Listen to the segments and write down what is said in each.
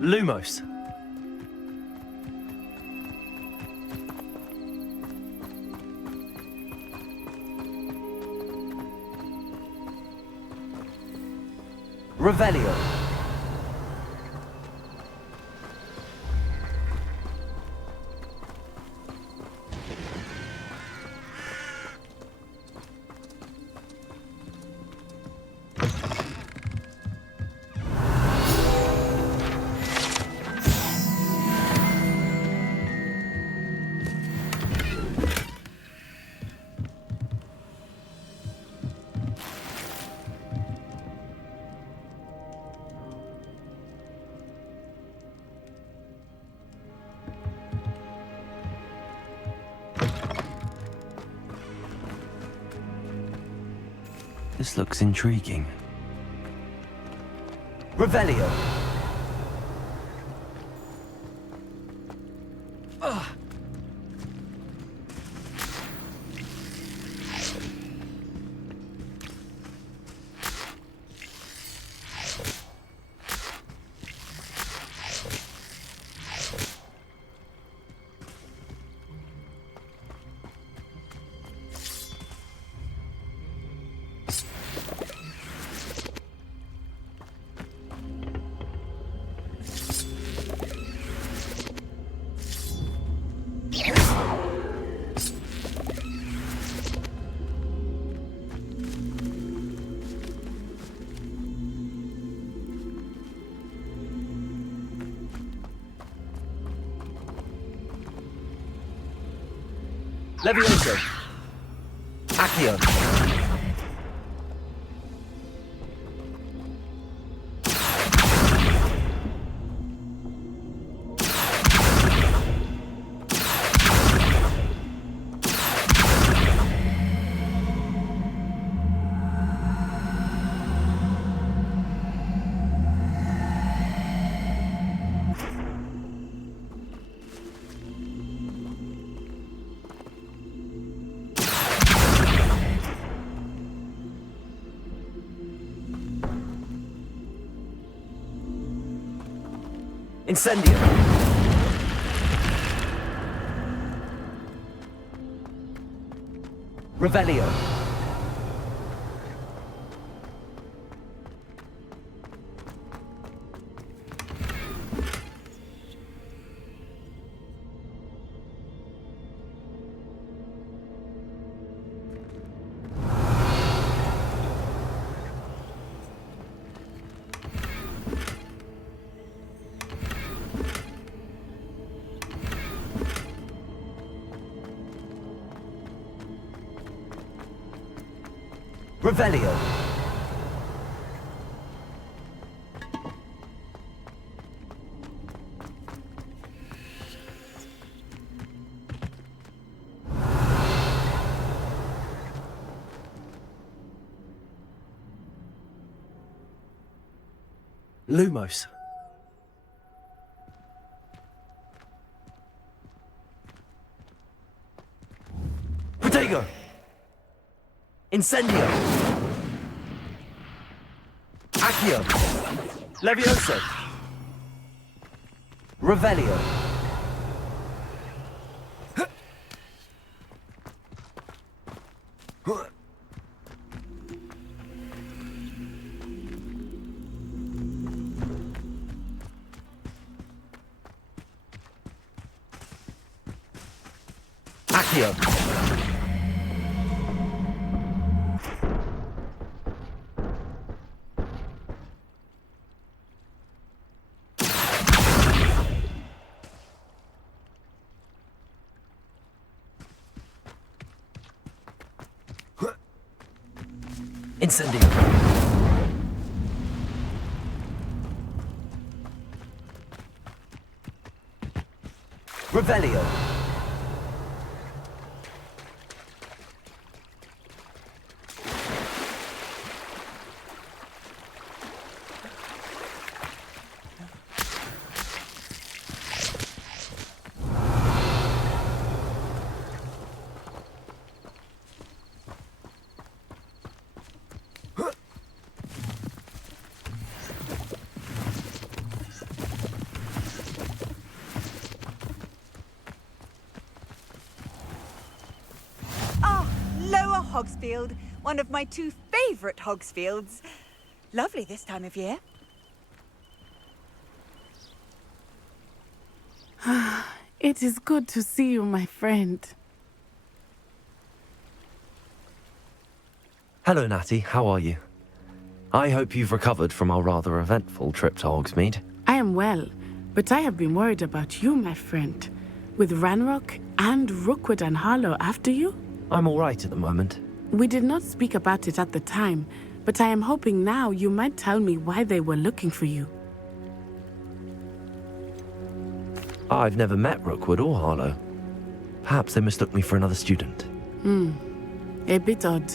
Lumos. Revelio. This looks intriguing. Revelio. Levioso. Accio. Incendio. Revelio. Revelio. Lumos. Protego. Incendio. Accio. Levioso. Revelio. Accio. Incendio. Revelio. Hogsfield, one of my 2 favourite Hogsfields. Lovely this time of year. It is good to see you, my friend. Hello, Natty. How are you? I hope you've recovered from our rather eventful trip to Hogsmeade. I am well, but I have been worried about you, my friend. With Ranrock and Rookwood and Harlow after you? I'm all right at the moment. We did not speak about it at the time, but I am hoping now you might tell me why they were looking for you. I've never met Rookwood or Harlow. Perhaps they mistook me for another student. A bit odd.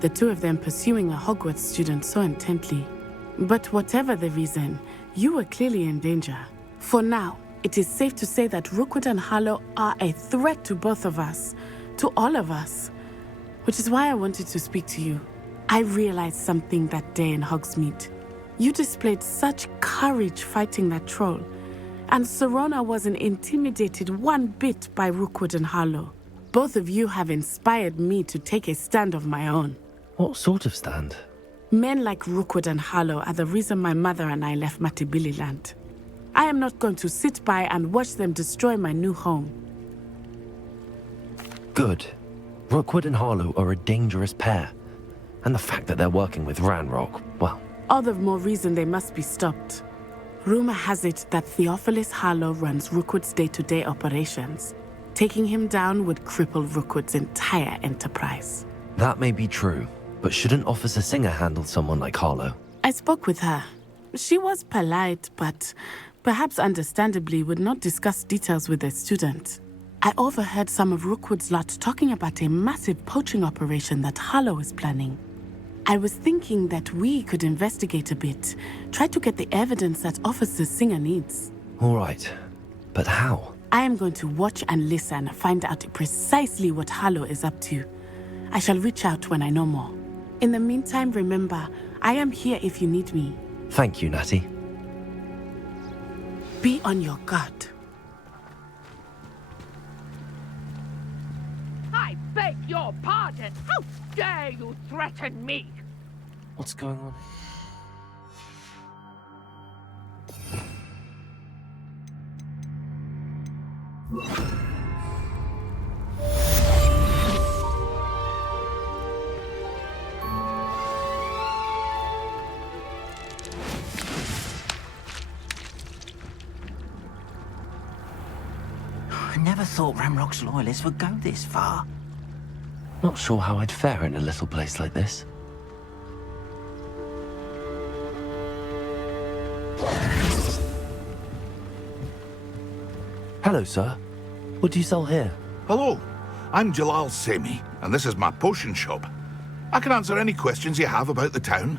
The 2 of them pursuing a Hogwarts student so intently. But whatever the reason, you were clearly in danger. For now, it is safe to say that Rookwood and Harlow are a threat to both of us, to all of us. Which is why I wanted to speak to you. I realized something that day in Hogsmeade. You displayed such courage fighting that troll, and Serona wasn't intimidated one bit by Rookwood and Harlow. Both of you have inspired me to take a stand of my own. What sort of stand? Men like Rookwood and Harlow are the reason my mother and I left Matabeleland. I am not going to sit by and watch them destroy my new home. Good. Rookwood and Harlow are a dangerous pair. And the fact that they're working with Ranrock, well... All the more reason they must be stopped. Rumor has it that Theophilus Harlow runs Rookwood's day-to-day operations. Taking him down would cripple Rookwood's entire enterprise. That may be true, but shouldn't Officer Singer handle someone like Harlow? I spoke with her. She was polite, but perhaps understandably would not discuss details with a student. I overheard some of Rookwood's lot talking about a massive poaching operation that Harlow is planning. I was thinking that we could investigate a bit, try to get the evidence that Officer Singer needs. All right, but how? I am going to watch and listen, find out precisely what Harlow is up to. I shall reach out when I know more. In the meantime, remember, I am here if you need me. Thank you, Natty. Be on your guard. I beg your pardon! How dare you threaten me? What's going on? I never thought Ramrock's loyalists would go this far. Not sure how I'd fare in a little place like this. Hello, sir. What do you sell here? Hello, I'm Jalal Semi, and this is my potion shop. I can answer any questions you have about the town.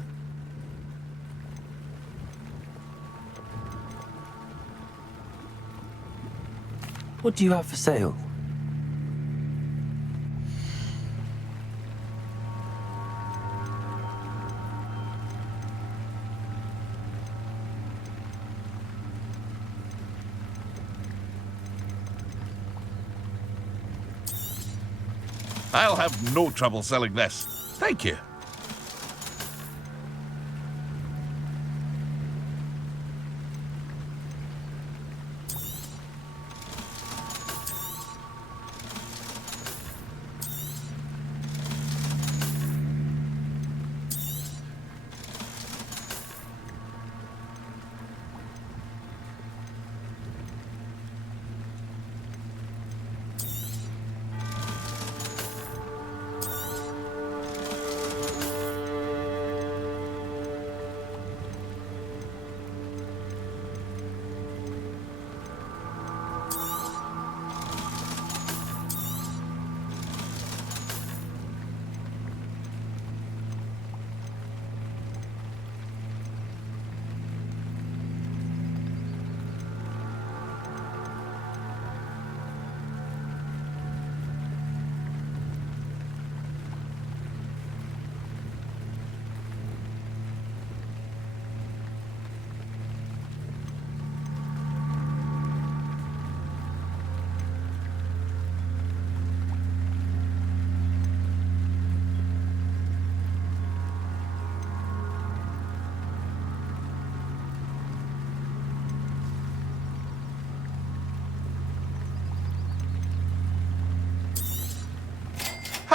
What do you have for sale? I'll have no trouble selling this. Thank you.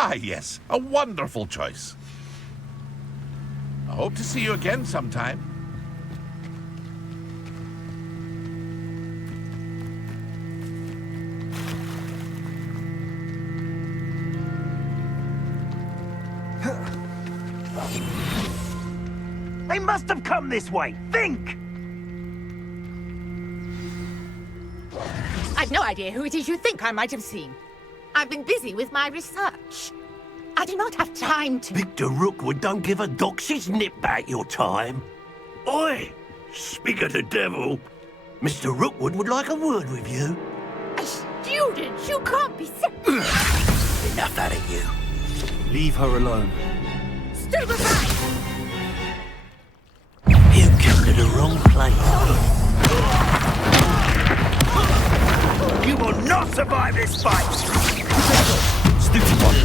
Ah, yes, a wonderful choice. I hope to see you again sometime. They must have come this way. Think! I've no idea who it is you think I might have seen. I've been busy with my research. I do not have time to... Victor Rookwood don't give a doxy's nip back your time. Oi! Speak of the devil, Mr. Rookwood would like a word with you. A student? You can't be so... Enough out of you. Leave her alone. Stupefy! You come to the wrong place. You will not survive this fight! Stupid one.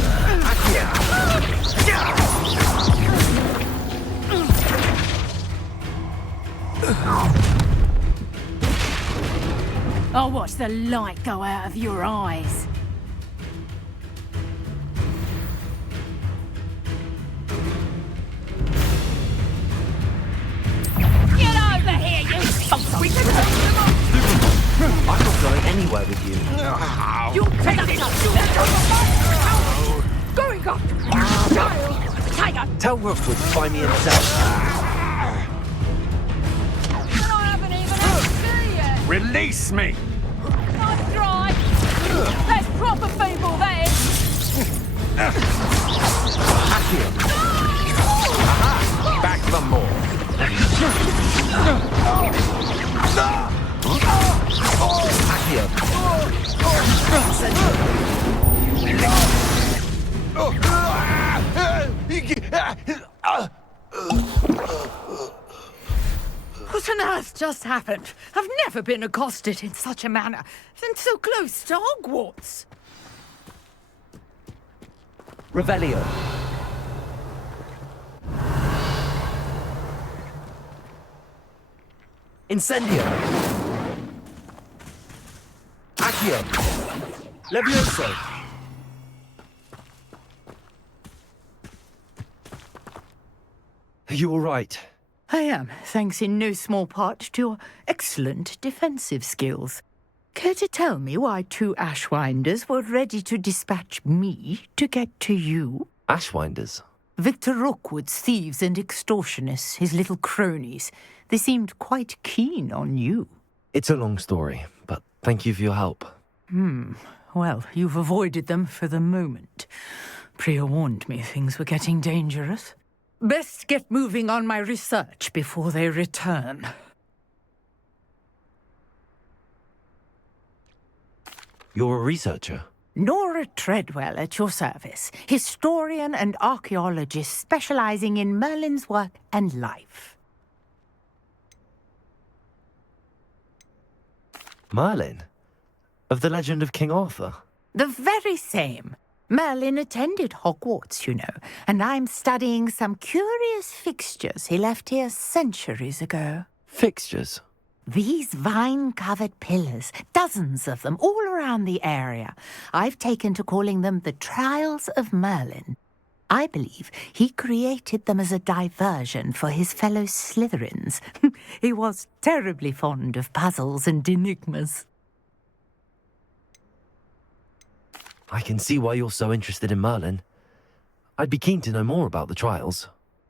I'll watch the light go out of your eyes. Get over here, you sponsor! We can hurt them all! I'm not going anywhere with you. You'll take this up! Going up! Child! Tiger! Tell Rookwood to find me himself. And I haven't even had tea yet! Release me! Nice try! That's proper people, that is! Accio. Aha! Back for more. Accio. What on earth just happened? I've never been accosted in such a manner, and so close to Hogwarts. Revelio. Incendio. Accio. Levioso. Are you all right? I am, thanks in no small part to your excellent defensive skills. Care to tell me why two Ashwinders were ready to dispatch me to get to you? Ashwinders? Victor Rookwood's thieves and extortionists, his little cronies. They seemed quite keen on you. It's a long story, but thank you for your help. Well, you've avoided them for the moment. Priya warned me things were getting dangerous. Best get moving on my research before they return. You're a researcher? Nora Treadwell at your service, historian and archaeologist specializing in Merlin's work and life. Merlin? Of the legend of King Arthur? The very same. Merlin attended Hogwarts, you know, and I'm studying some curious fixtures he left here centuries ago. Fixtures? These vine-covered pillars, dozens of them, all around the area. I've taken to calling them the Trials of Merlin. I believe he created them as a diversion for his fellow Slytherins. He was terribly fond of puzzles and enigmas. I can see why you're so interested in Merlin. I'd be keen to know more about the trials.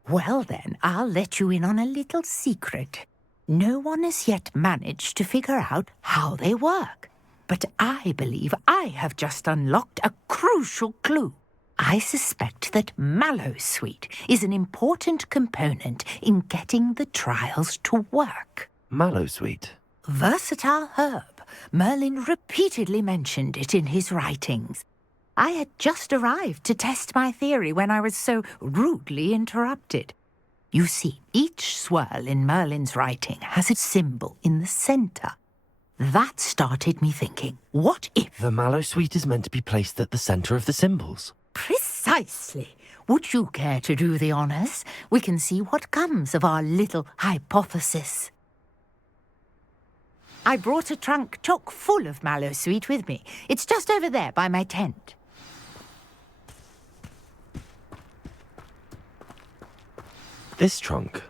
Well then, I'll let you in on a little secret. No one has yet managed to figure out how they work. But I believe I have just unlocked a crucial clue. I suspect that Mallowsweet is an important component in getting the trials to work. Mallowsweet? Versatile herb. Merlin repeatedly mentioned it in his writings. I had just arrived to test my theory when I was so rudely interrupted. You see, each swirl in Merlin's writing has a symbol in the centre. That started me thinking, what if... The Mallowsweet is meant to be placed at the centre of the symbols. Precisely. Would you care to do the honours? We can see what comes of our little hypothesis. I brought a trunk chock full of Mallowsweet with me. It's just over there by my tent. This trunk?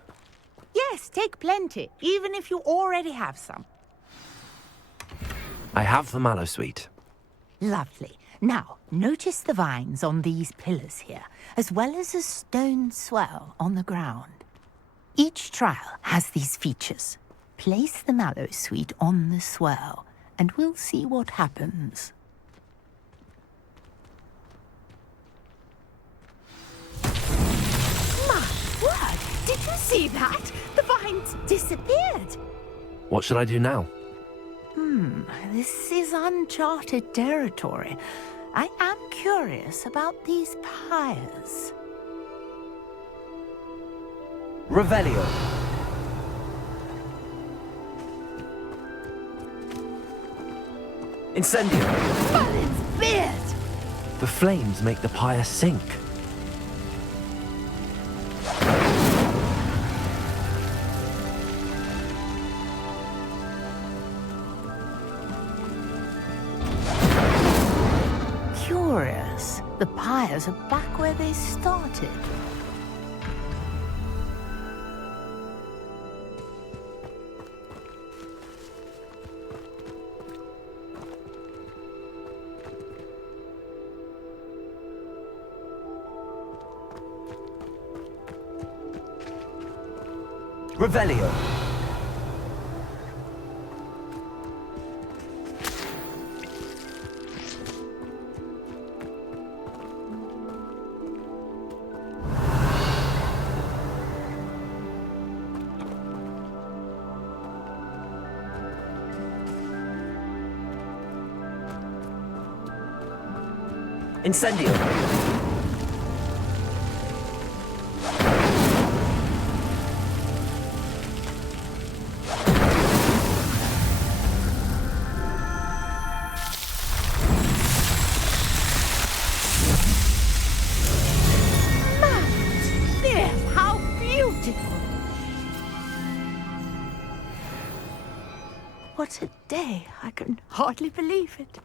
Yes, take plenty, even if you already have some. I have the mallow sweet. Lovely. Now, notice the vines on these pillars here, as well as a stone swell on the ground. Each trial has these features. Place the mallow sweet on the swell, and we'll see what happens. My word! Did you see that? The vines disappeared! What should I do now? This is uncharted territory. I am curious about these pyres. Revelio. Incendio. Merlin's beard! The flames make the pyre sink. Curious. The pyres are back where they started. Revelio. Incendio. Yes, how beautiful! What a day. I can hardly believe it.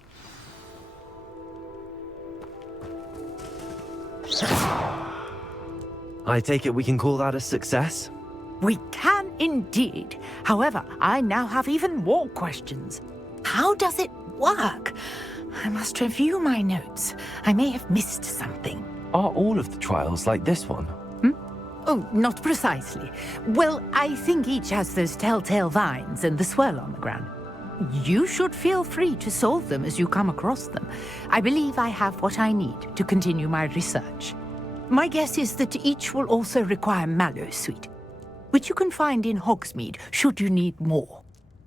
I take it we can call that a success? We can indeed. However, I now have even more questions. How does it work? I must review my notes. I may have missed something. Are all of the trials like this one? Oh, not precisely. Well, I think each has those telltale vines and the swirl on the ground. You should feel free to solve them as you come across them. I believe I have what I need to continue my research. My guess is that each will also require mallow sweet, which you can find in Hogsmeade should you need more.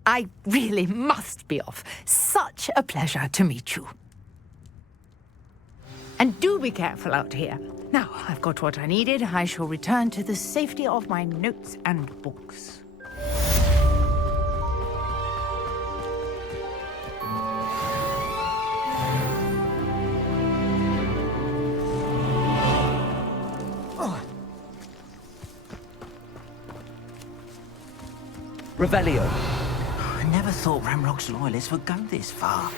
I really must be off. Such a pleasure to meet you. And do be careful out here. Now, I've got what I needed. I shall return to the safety of my notes and books. Revelio. I never thought Ramrock's loyalists would go this far.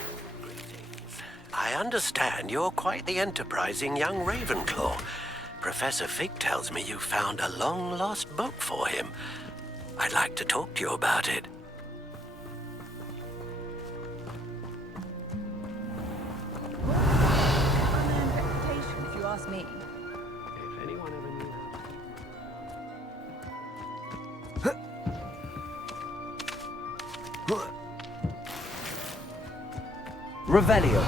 I understand you're quite the enterprising young Ravenclaw. Professor Fig tells me you found a long-lost book for him. I'd like to talk to you about it. Unearned reputation, if you ask me. If anyone ever knew Revelio.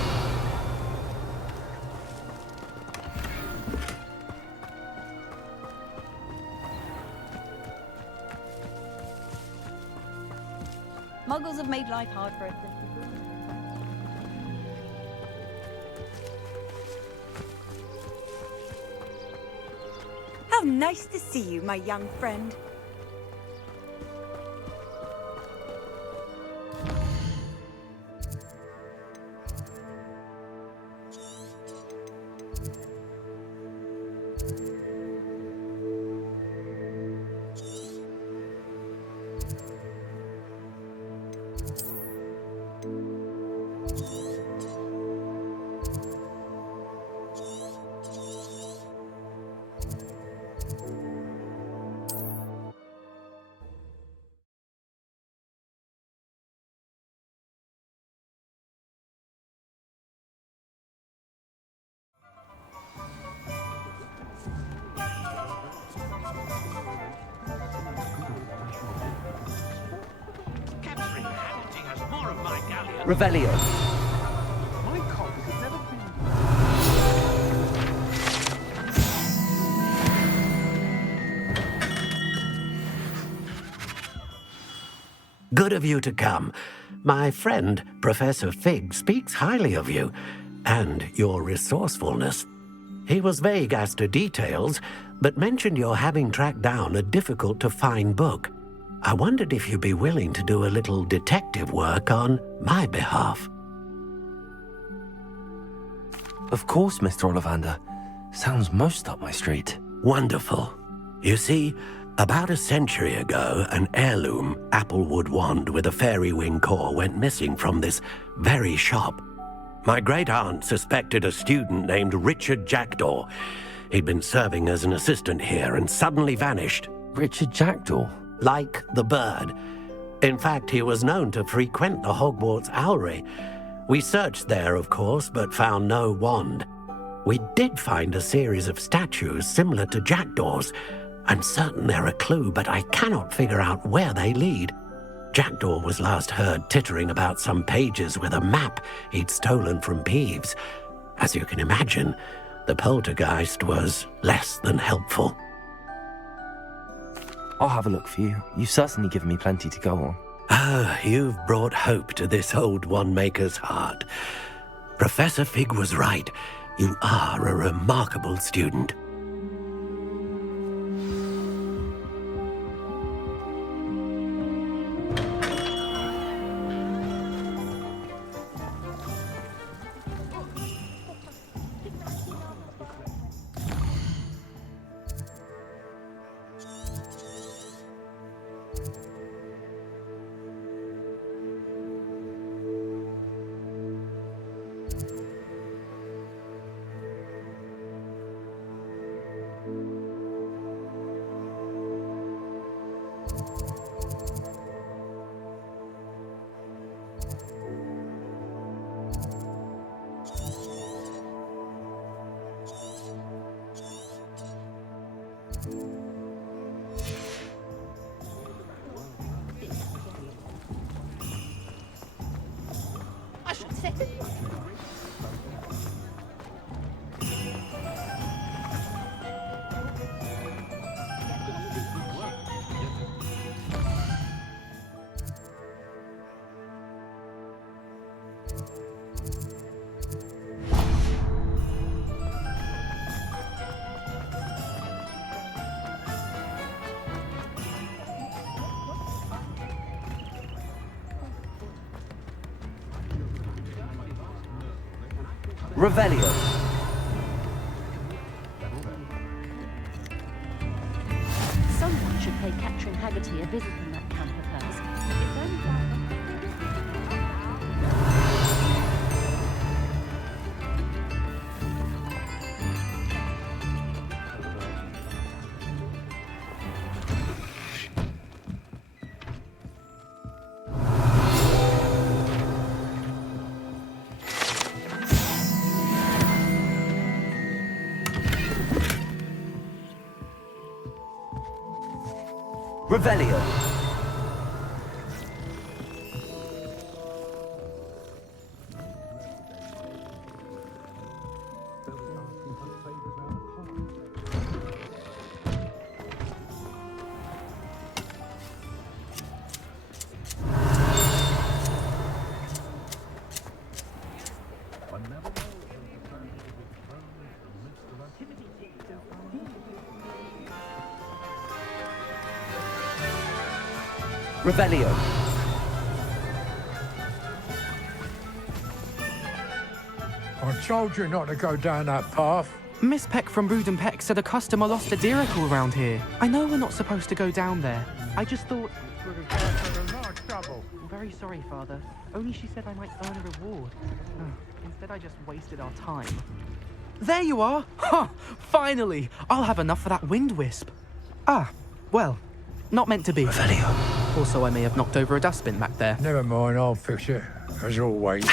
Muggles have made life hard for us. How nice to see you, my young friend. Revelio. Good of you to come. My friend, Professor Fig, speaks highly of you and your resourcefulness. He was vague as to details, but mentioned your having tracked down a difficult-to-find book. I wondered if you'd be willing to do a little detective work on my behalf. Of course, Mr. Ollivander. Sounds most up my street. Wonderful. You see, about a century ago, an heirloom applewood wand with a fairy wing core went missing from this very shop. My great-aunt suspected a student named Richard Jackdaw. He'd been serving as an assistant here and suddenly vanished. Richard Jackdaw? Like the bird. In fact, he was known to frequent the Hogwarts Owlery. We searched there, of course, but found no wand. We did find a series of statues similar to Jackdaw's. I'm certain they're a clue, but I cannot figure out where they lead. Jackdaw was last heard tittering about some pages with a map he'd stolen from Peeves. As you can imagine, the poltergeist was less than helpful. I'll have a look for you. You've certainly given me plenty to go on. Ah, you've brought hope to this old one-maker's heart. Professor Fig was right. You are a remarkable student. Revelio. Someone should pay capturing Haggerty a visit in that camp of hers. If only Revelio. Revelio. I told you not to go down that path. Miss Peck from Brood and Peck said a customer lost a deeracle around here. I know we're not supposed to go down there. I just thought... I'm very sorry, Father. Only she said I might earn a reward. Instead, I just wasted our time. There you are! Ha! Finally! I'll have enough for that wind wisp. Ah, well, not meant to be. Revelio. Also, I may have knocked over a dustbin back there. Never mind, I'll fix it, as always.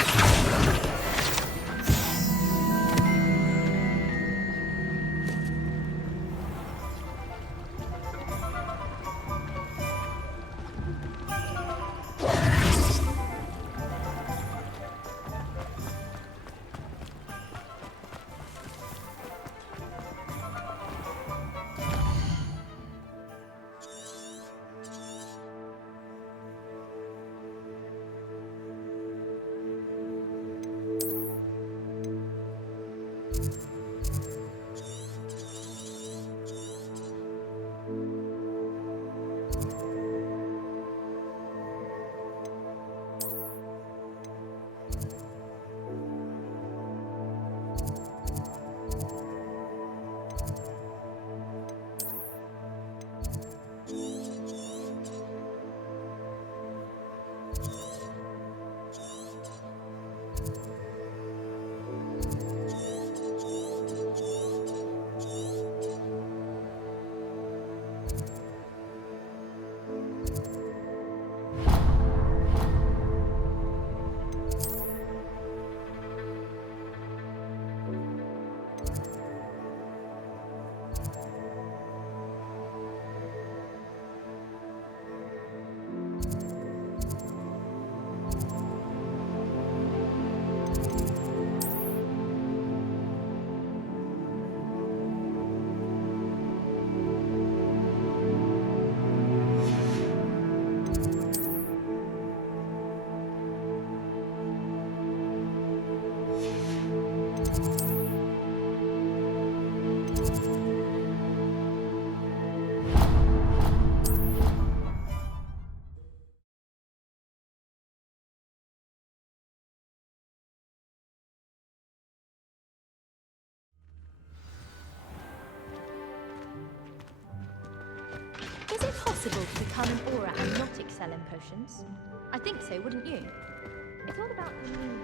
it possible to become an aura and not excel in potions? I think so, wouldn't you? It's all about the meaning.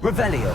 Revelio.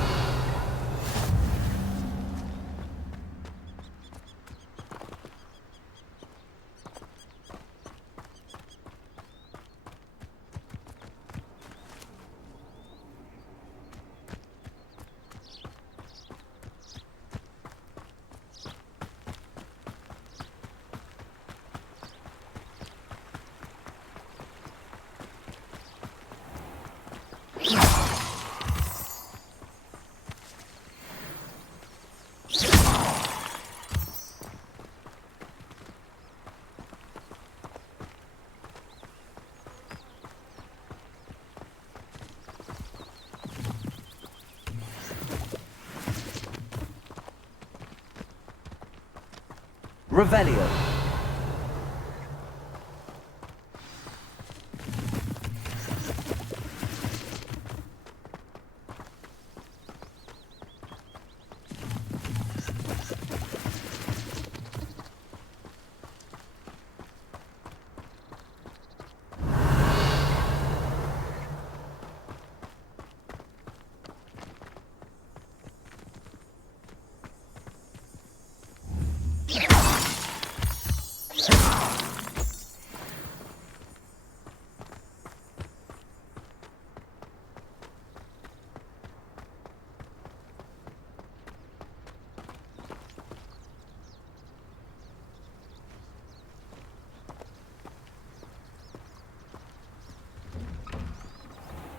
Revelio.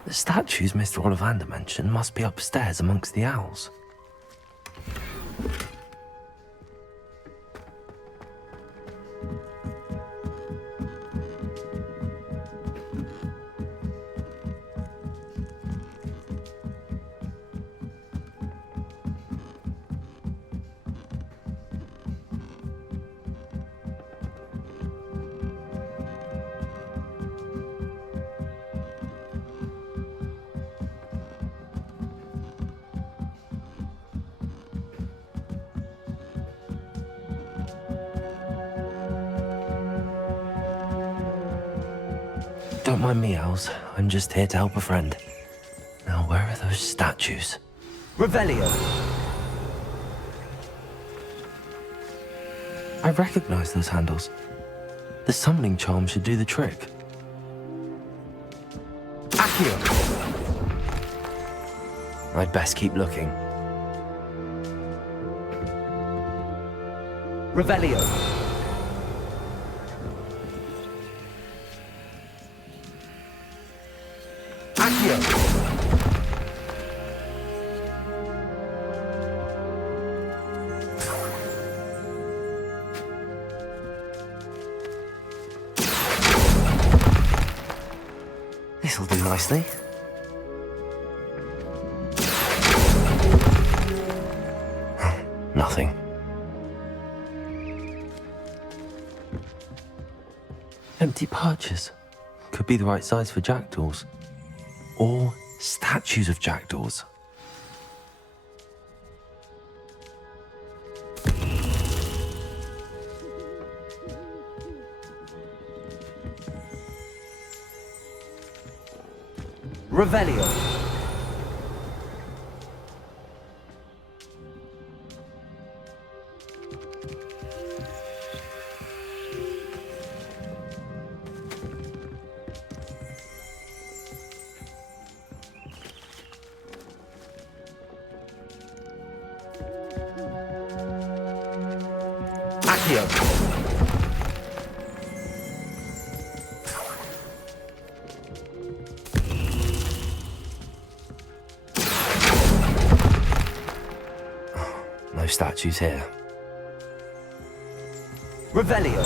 The statues Mr. Ollivander mentioned must be upstairs amongst the owls. Don't mind me, owls. I'm just here to help a friend. Now, where are those statues? Revelio. I recognize those handles. The summoning charm should do the trick. Accio. I'd best keep looking. Revelio. Accio. This'll do nicely. Nothing. Empty perches. Could be the right size for jackdaws. Or statues of jackdaws. Revelio. Accio. No statues here. Revelio.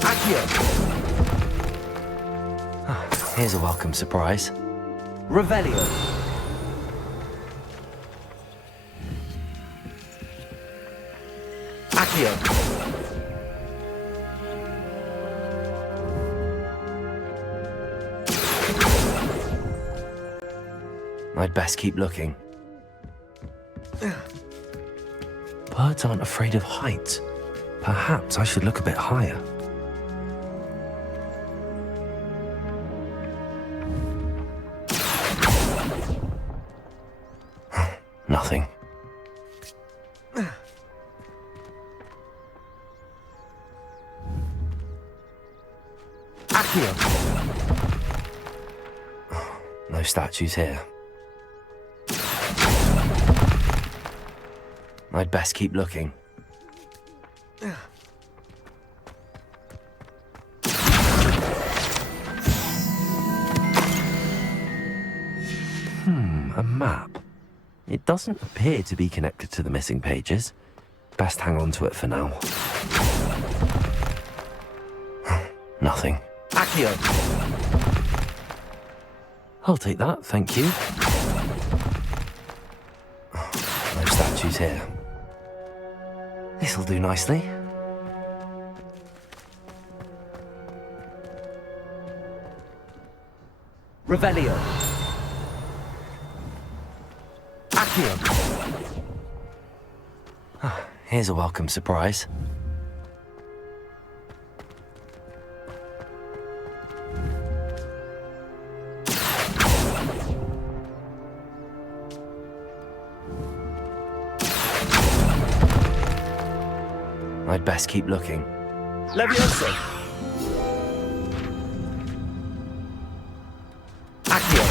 Accio. Here's a welcome surprise. Revelio. Accio. I'd best keep looking. Birds aren't afraid of heights. Perhaps I should look a bit higher. Nothing. Accio. No statues here. I'd best keep looking. A map. It doesn't appear to be connected to the missing pages. Best hang on to it for now. Nothing. Accio. I'll take that, thank you. No statues here. This'll do nicely. Revelio. Accio. Here's a welcome surprise. I'd best keep looking. Levioso. Accio.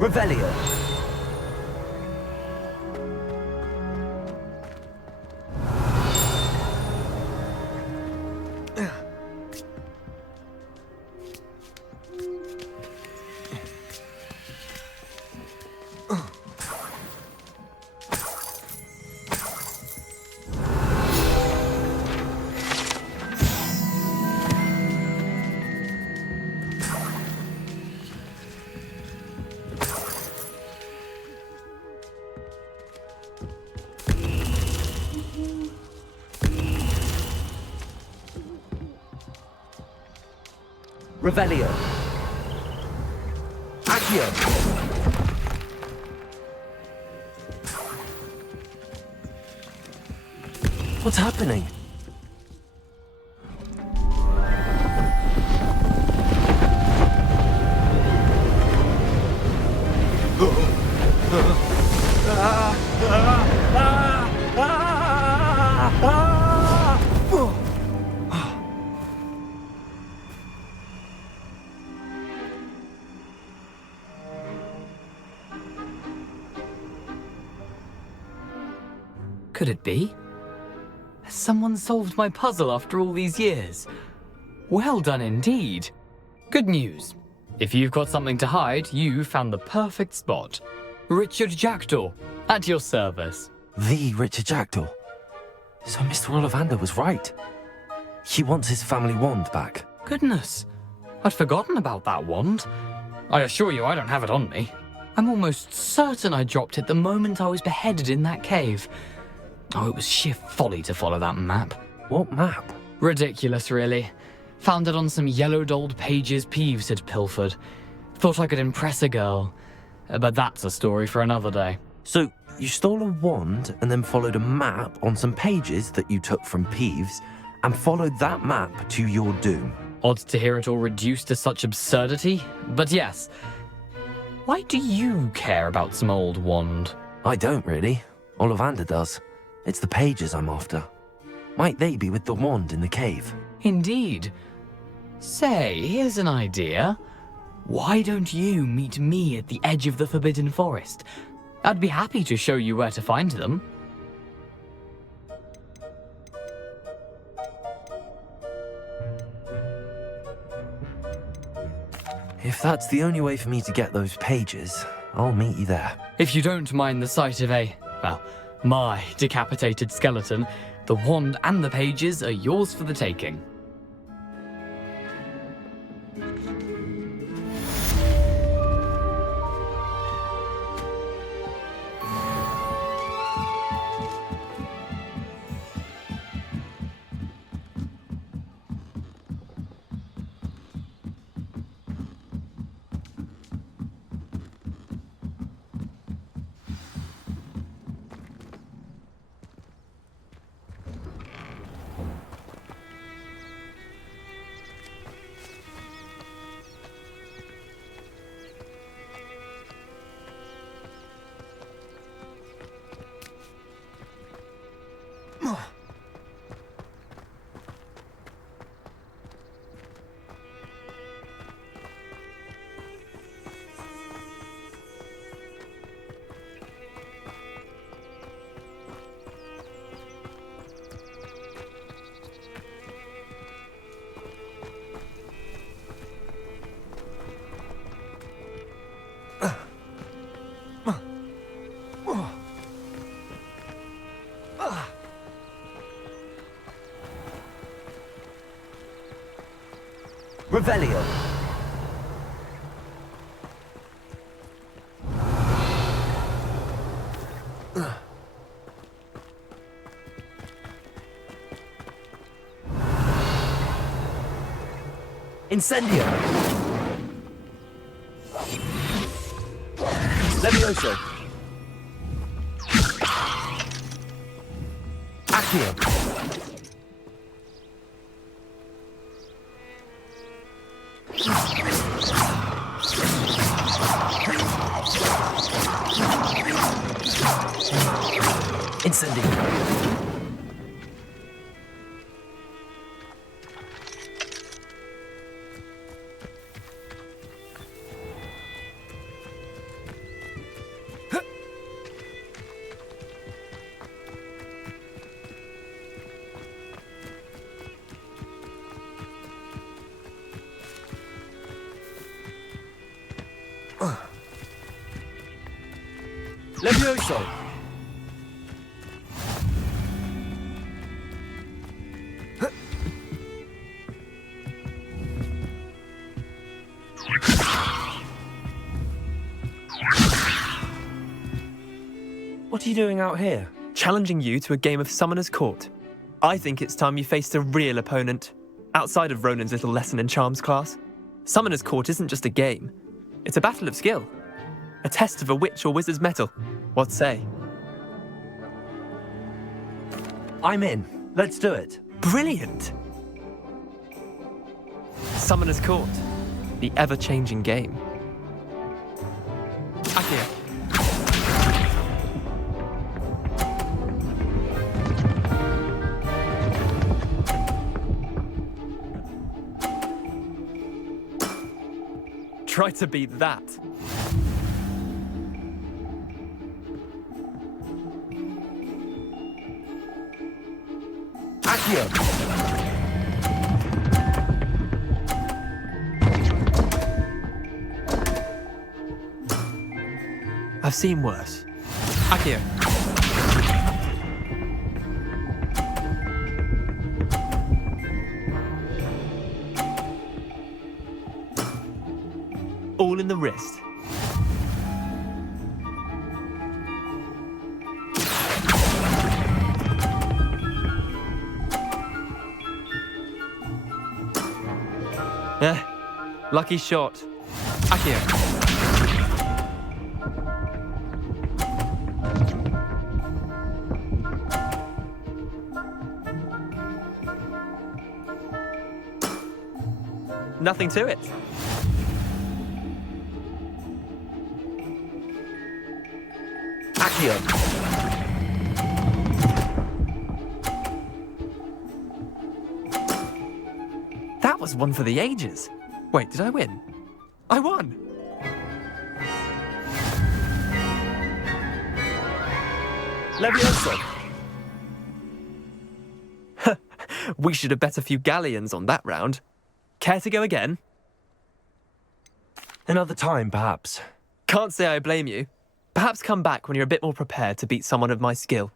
Revelio. Revelio. Accio. What's happening? Could it be? Has someone solved my puzzle after all these years? Well done indeed. Good news. If you've got something to hide, you found the perfect spot. Richard Jackdaw, at your service. The Richard Jackdaw. So Mr. Ollivander was right. He wants his family wand back. Goodness, I'd forgotten about that wand. I assure you I don't have it on me. I'm almost certain I dropped it the moment I was beheaded in that cave. Oh, it was sheer folly to follow that map. What map? Ridiculous, really. Found it on some yellowed old pages Peeves had pilfered. Thought I could impress a girl. But that's a story for another day. So, you stole a wand and then followed a map on some pages that you took from Peeves and followed that map to your doom. Odd to hear it all reduced to such absurdity, but yes. Why do you care about some old wand? I don't really. Ollivander does. It's the pages I'm after. Might they be with the wand in the cave? Indeed. Say, here's an idea. Why don't you meet me at the edge of the Forbidden Forest? I'd be happy to show you where to find them. If that's the only way for me to get those pages, I'll meet you there. If you don't mind the sight of my decapitated skeleton, the wand and the pages are yours for the taking. Revelio. Incendio. Levioso. Accio. Incendio. Levioso. What are you doing out here? Challenging you to a game of Summoner's Court. I think it's time you faced a real opponent, outside of Ronan's little lesson in charms class. Summoner's Court isn't just a game. It's a battle of skill. A test of a witch or wizard's mettle. What say? I'm in. Let's do it. Brilliant! Summoner's Court. The ever-changing game. Accio. Try to beat that. Accio. I've seen worse. Accio. All in the wrist. Lucky shot. Accio. Nothing to it. Accio. That was one for the ages. Wait, did I win? I won! Levioso. We should have bet a few galleons on that round. Care to go again? Another time, perhaps. Can't say I blame you. Perhaps come back when you're a bit more prepared to beat someone of my skill.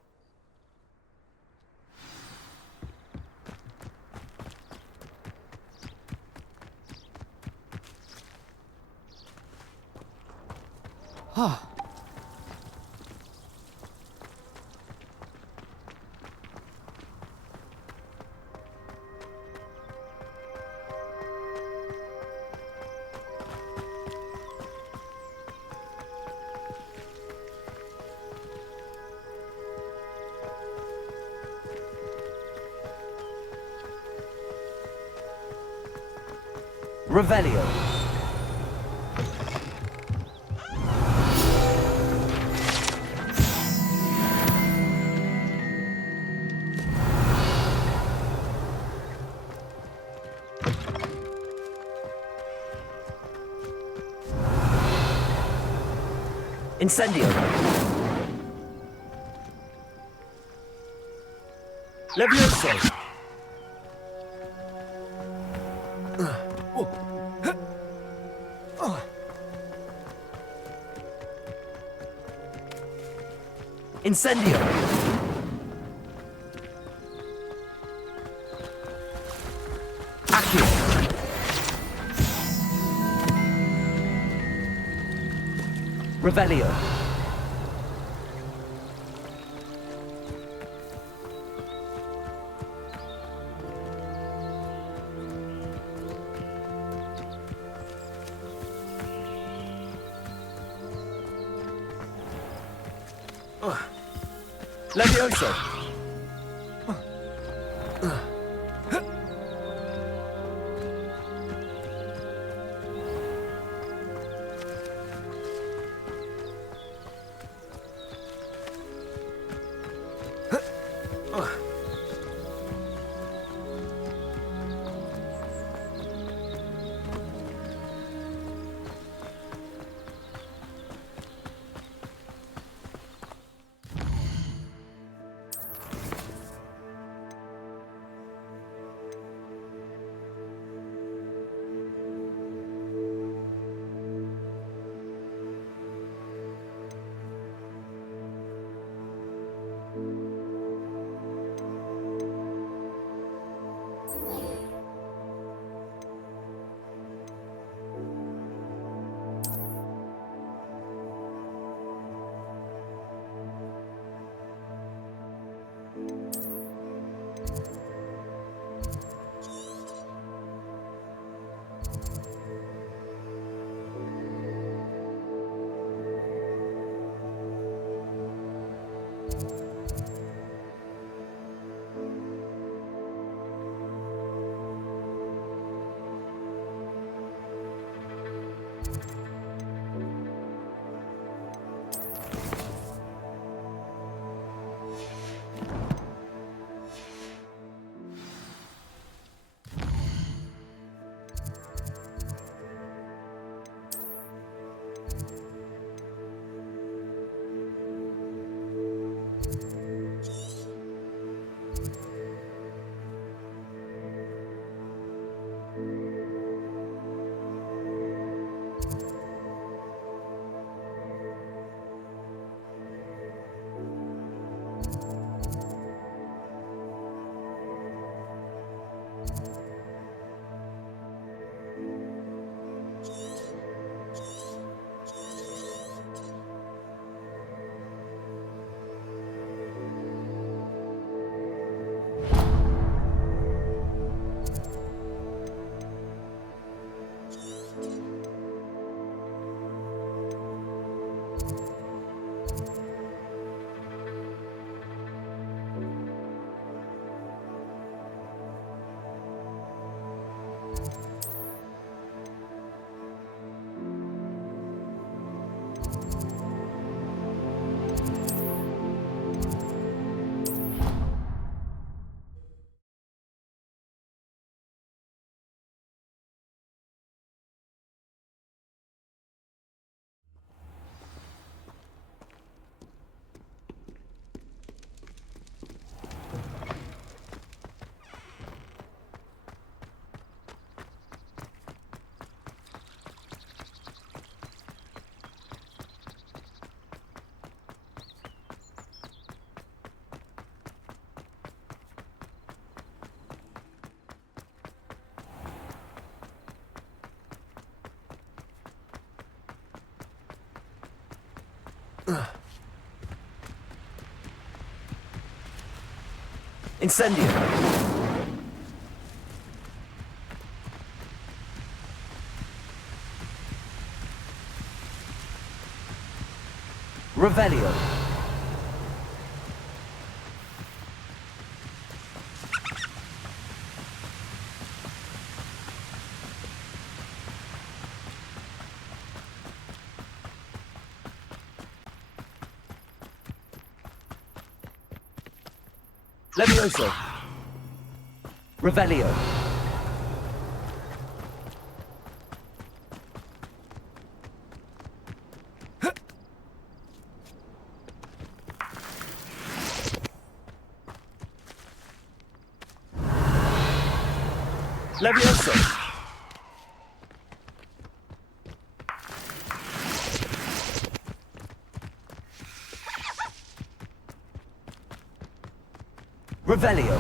Revelio. Incendio. Levioso. Incendio. Accio. Revelio. Levioso. Incendio. Revelio. Levioso. Revelio. Levioso. Revelio.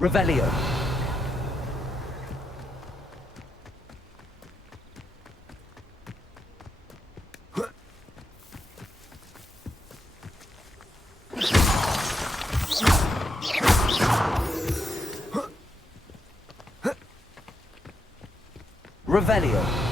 Revelio. Revelio.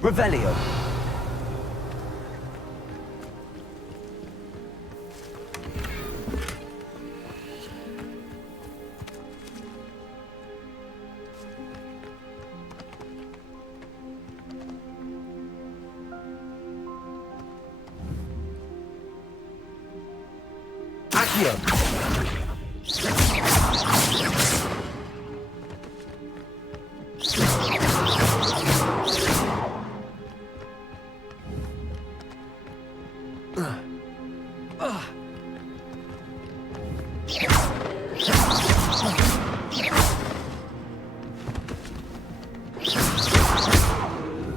Revelio. Accio.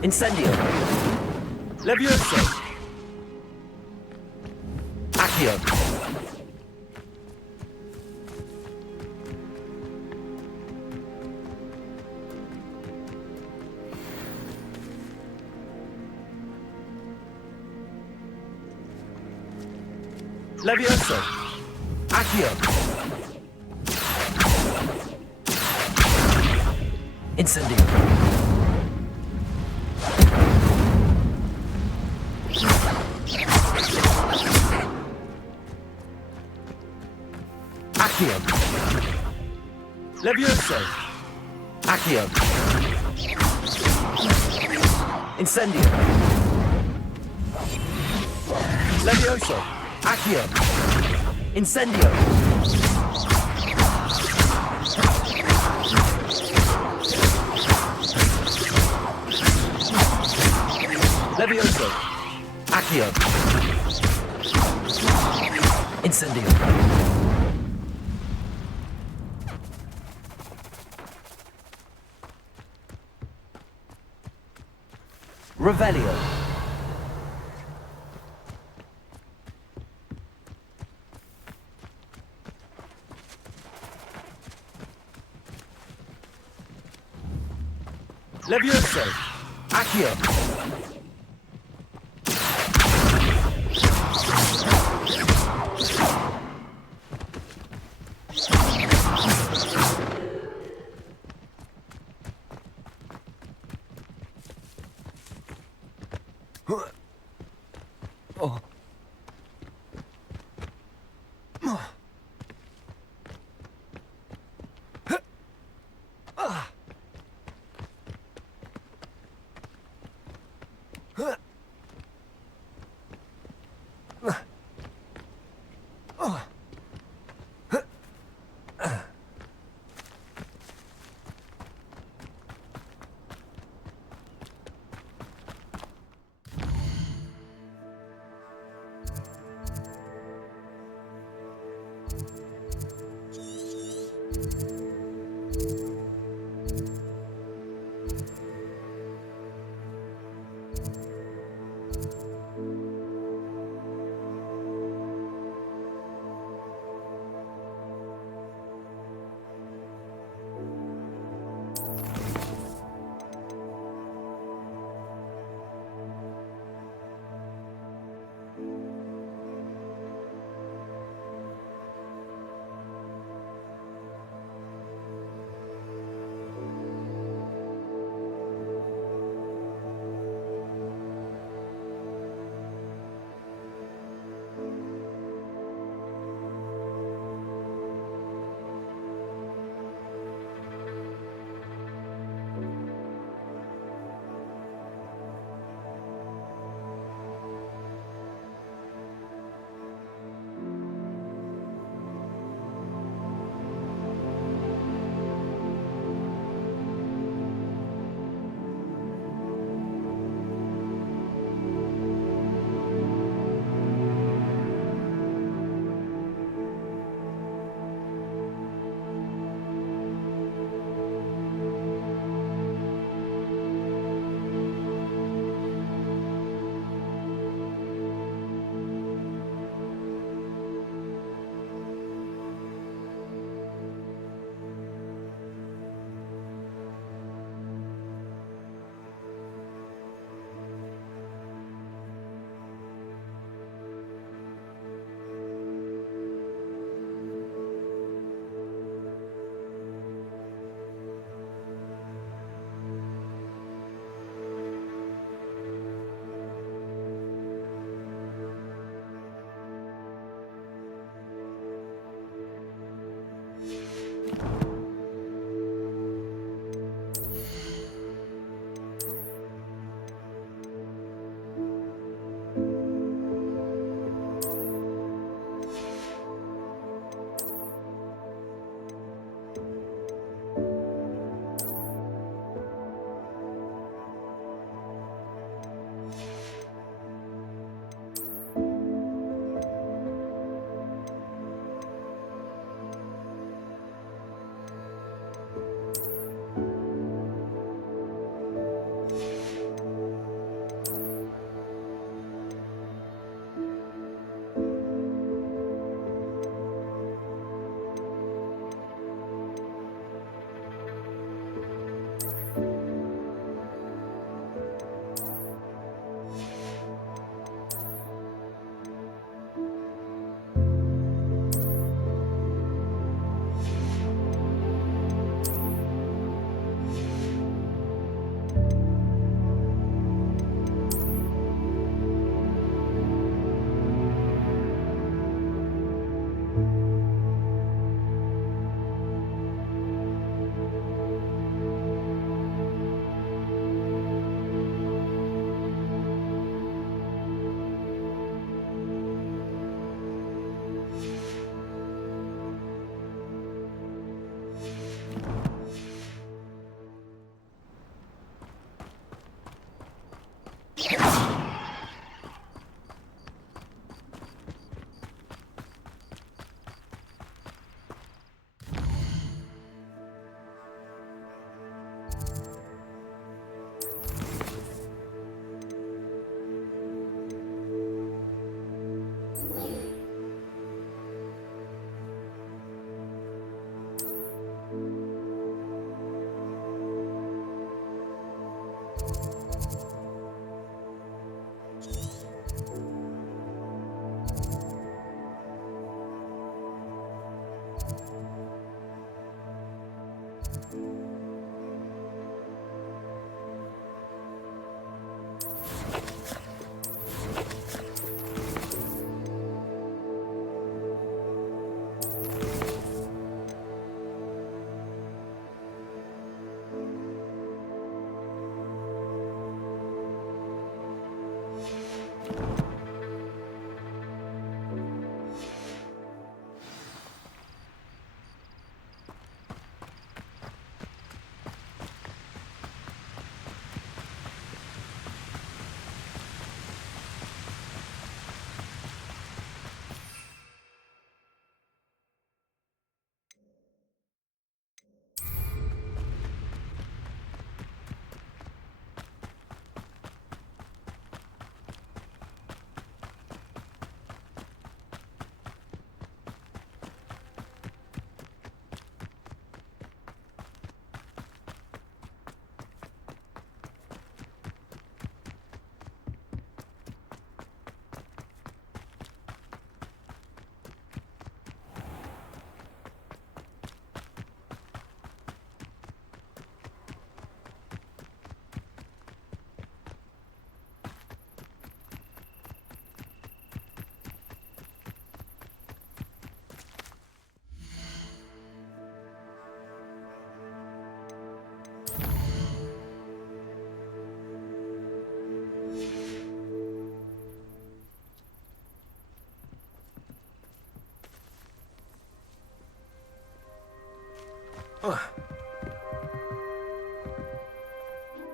Incendio. Levioso. Accio. Levioso. Accio. Incendio. Accio. Levioso. Accio. Incendio. Levioso. Accio. Incendio. Levioso. Accio. Incendio. Revelio. Levioso. Accio.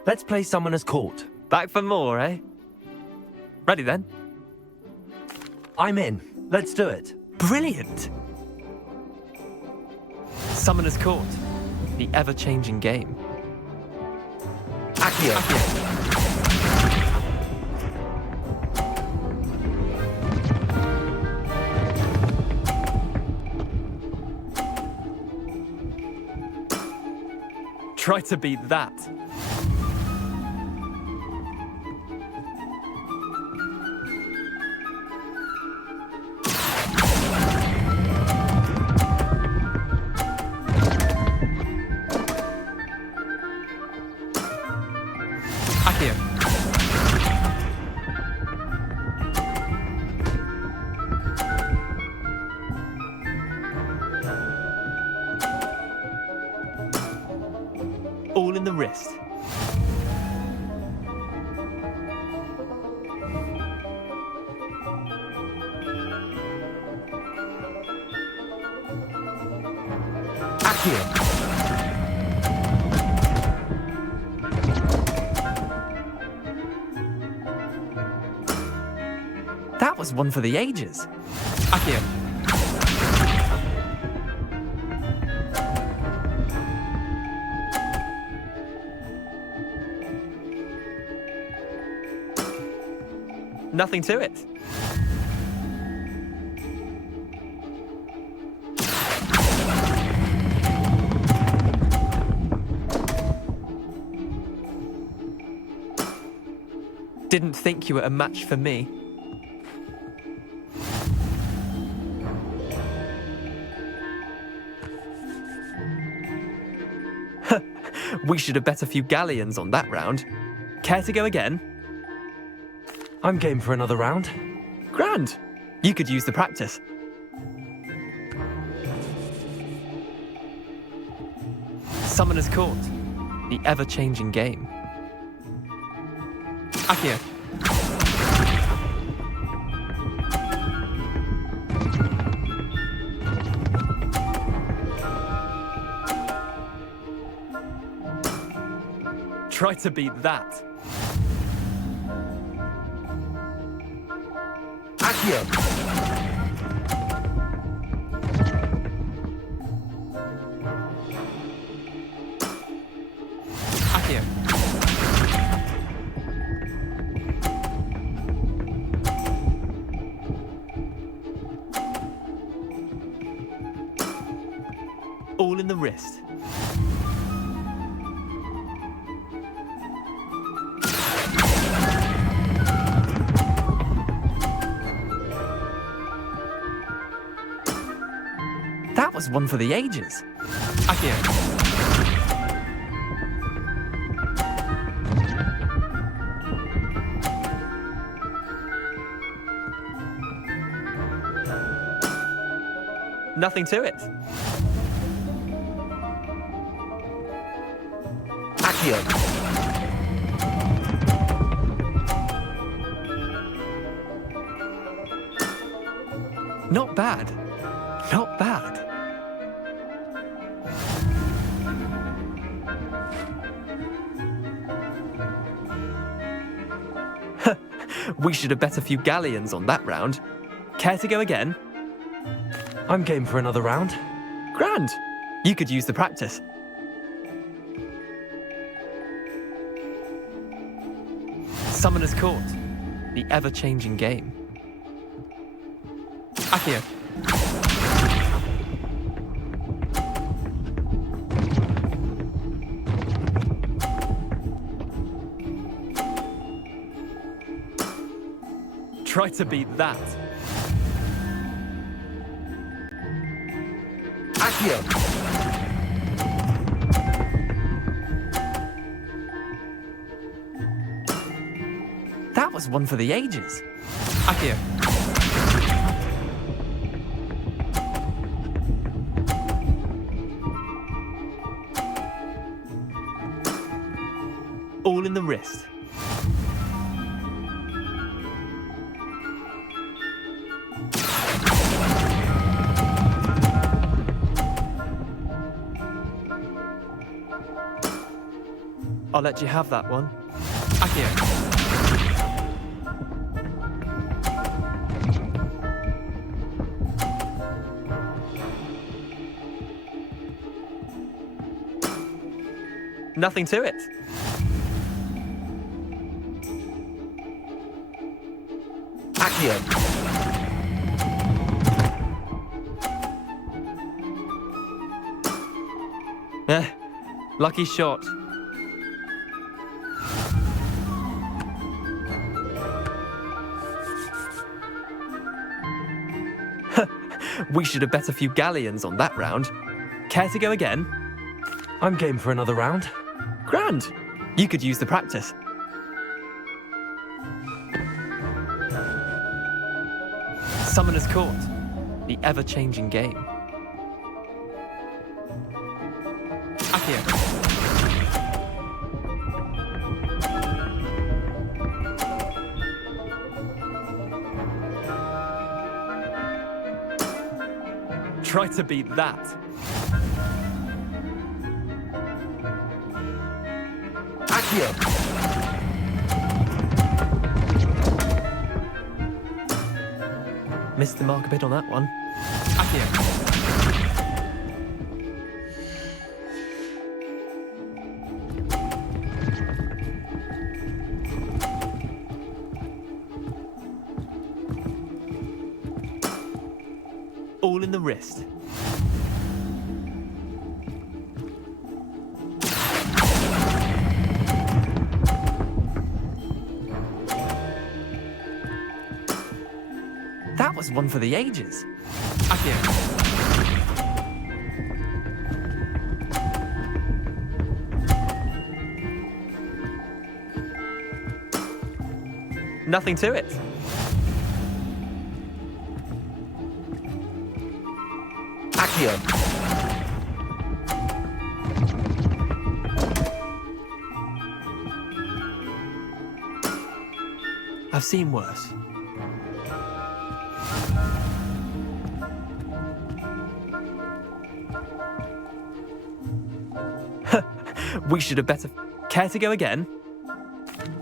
Let's play Summoner's Court. Back for more, eh? Ready then? I'm in. Let's do it. Brilliant! Summoner's Court, the ever-changing game. Accio. Try to beat that. Accio. All in the wrist. Accio. That was one for the ages. Accio. Nothing to it. Didn't think you were a match for me. We should have bet a few galleons on that round. Care to go again? I'm game for another round. Grand. You could use the practice. Summoner's Court, the ever-changing game. Accio. Try to beat that. Accio. Accio. All in the wrist. That was one for the ages. Accio. Nothing to it. Accio. Not bad. Not bad. We should have bet a few galleons on that round. Care to go again? I'm game for another round. Grand. You could use the practice. Summoner's Court, the ever-changing game. Accio. Try to beat that. Accio. That was one for the ages. Accio. All in the wrist. I'll let you have that one. Accio. Nothing to it. Accio. Lucky shot. We should have bet a few galleons on that round. Care to go again? I'm game for another round. Grand. You could use the practice. Summoner's Court. The ever-changing game. Accio. Try to beat that. Accio. Missed the mark a bit on that one. Accio. All in the wrist. That was one for the ages. Accio. Nothing to it. Accio. I've seen worse. We should have better. Care to go again?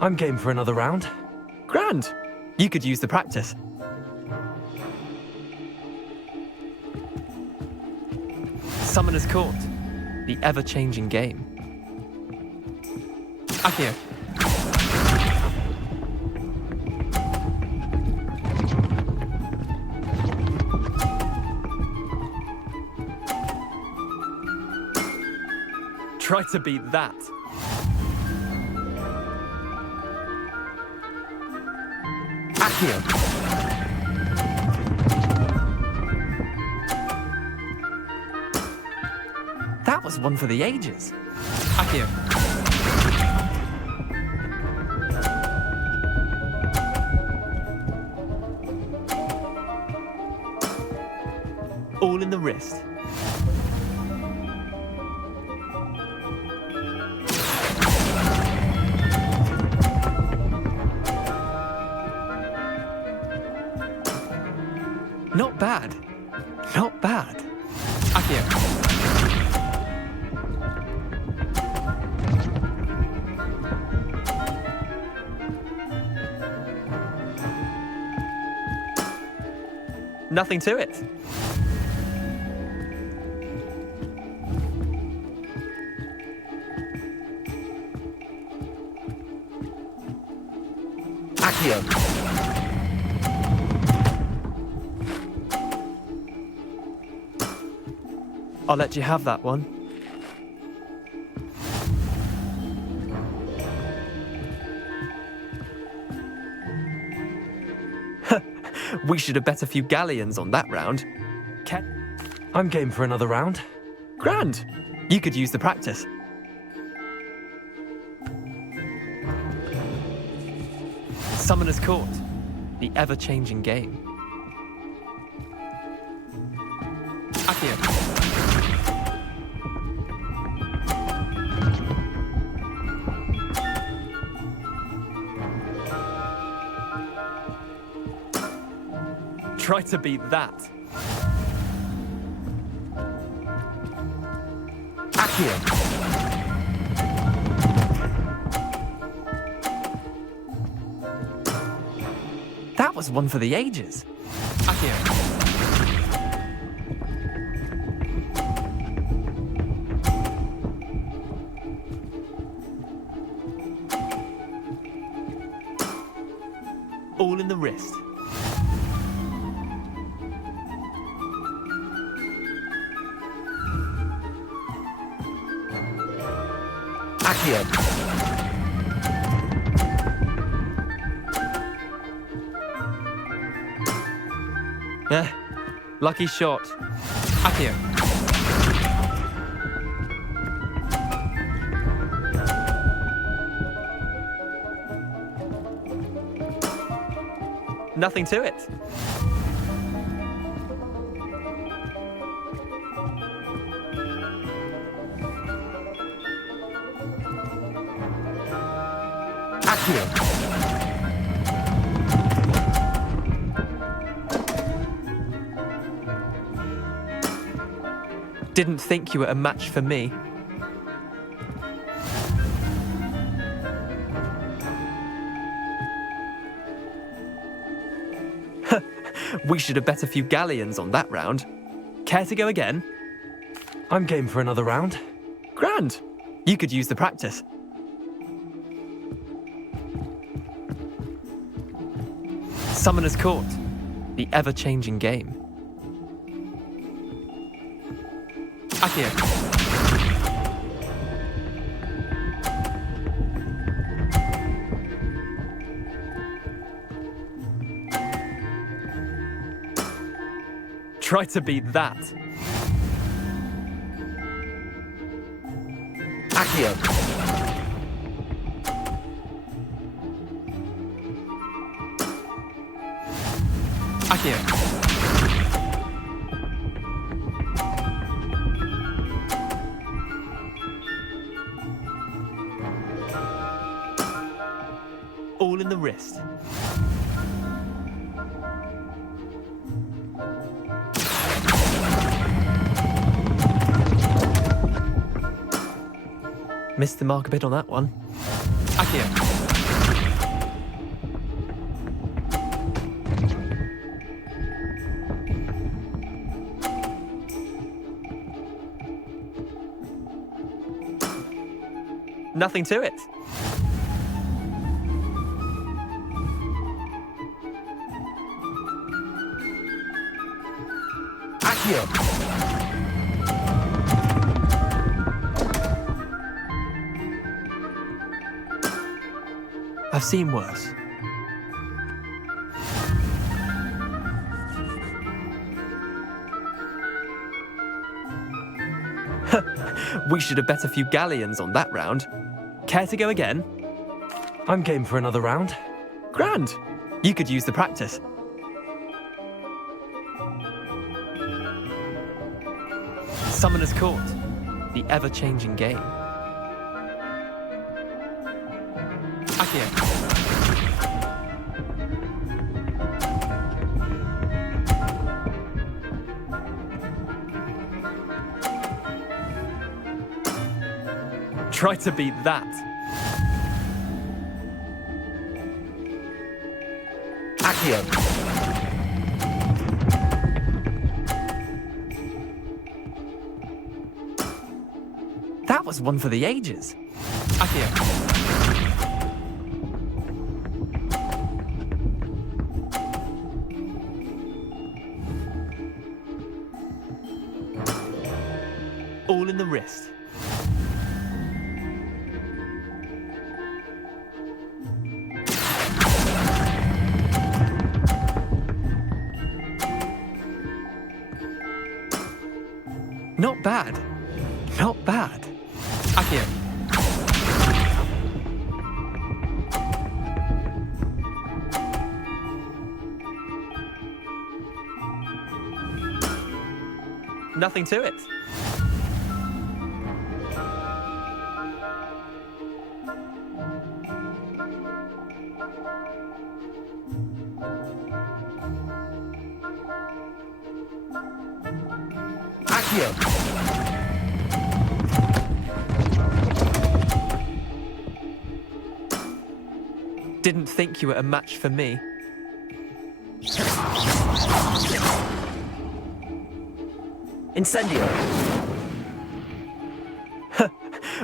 I'm game for another round. Grand. You could use the practice. Summoner's Court. The ever-changing game. Accio. Try to beat that. Accio. That was one for the ages. Accio. All in the wrist. Not bad. Not bad. Accio. Nothing to it. Accio. I'll let you have that one. We should have bet a few galleons on that round. I'm game for another round. Grand. You could use the practice. Summoner's Court. The ever-changing game. Accio. Try to beat that. Accio. was one for the ages. Accio. All in the wrist. Accio. Lucky shot. Accio. Nothing to it. Accio. Didn't think you were a match for me. We should have bet a few galleons on that round. Care to go again? I'm game for another round. Grand. You could use the practice. Summoner's Court. The ever-changing game. Accio. Try to beat that. Accio. Accio. All in the wrist. Missed the mark a bit on that one. Accio. Nothing to it. Accio. I've seen worse. We should have bet a few galleons on that round. Care to go again? I'm game for another round. Grand. You could use the practice. Summoner's Court. The ever-changing game. Accio. Try to beat that. Accio. That was one for the ages. Accio. All in the wrist. Not bad. Not bad. Accio. Nothing to it. Accio. Didn't think you were a match for me. Incendio!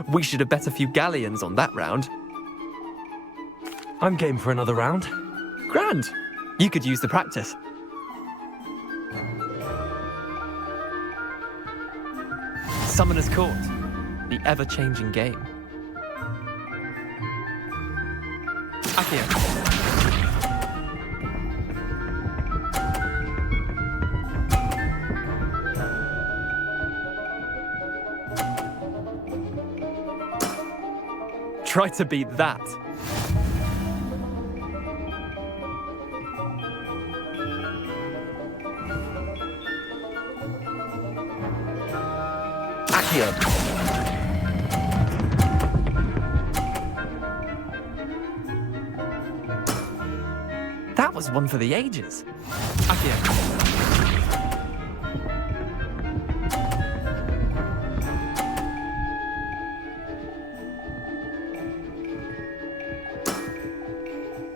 We should have bet a few galleons on that round. I'm game for another round. Grand! You could use the practice. Summoner's Court. The ever-changing game. Accio. Try to beat that. Accio! That was one for the ages. Accio.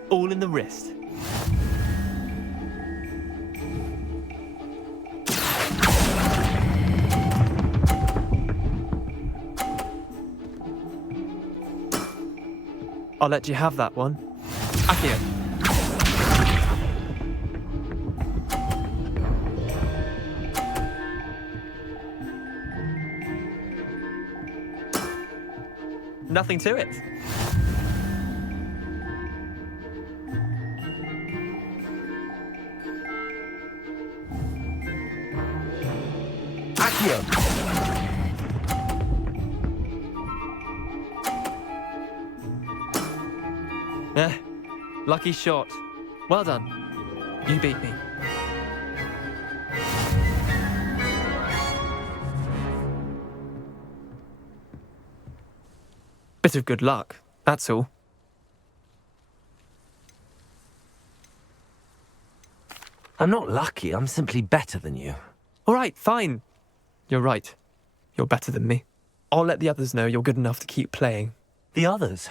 All in the wrist. I'll let you have that one. Accio. Nothing to it. Accio! Lucky shot. Well done. You beat me. Bit of good luck, that's all. I'm not lucky, I'm simply better than you. All right, fine. You're right. You're better than me. I'll let the others know you're good enough to keep playing. The others?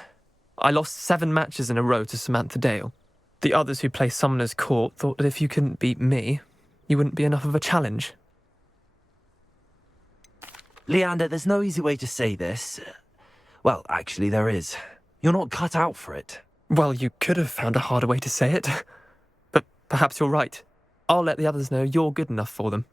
I lost 7 matches in a row to Samantha Dale. The others who play Summoner's Court thought that if you couldn't beat me, you wouldn't be enough of a challenge. Leander, there's no easy way to say this. Well, actually there is. You're not cut out for it. Well, you could have found a harder way to say it. But perhaps you're right. I'll let the others know you're good enough for them.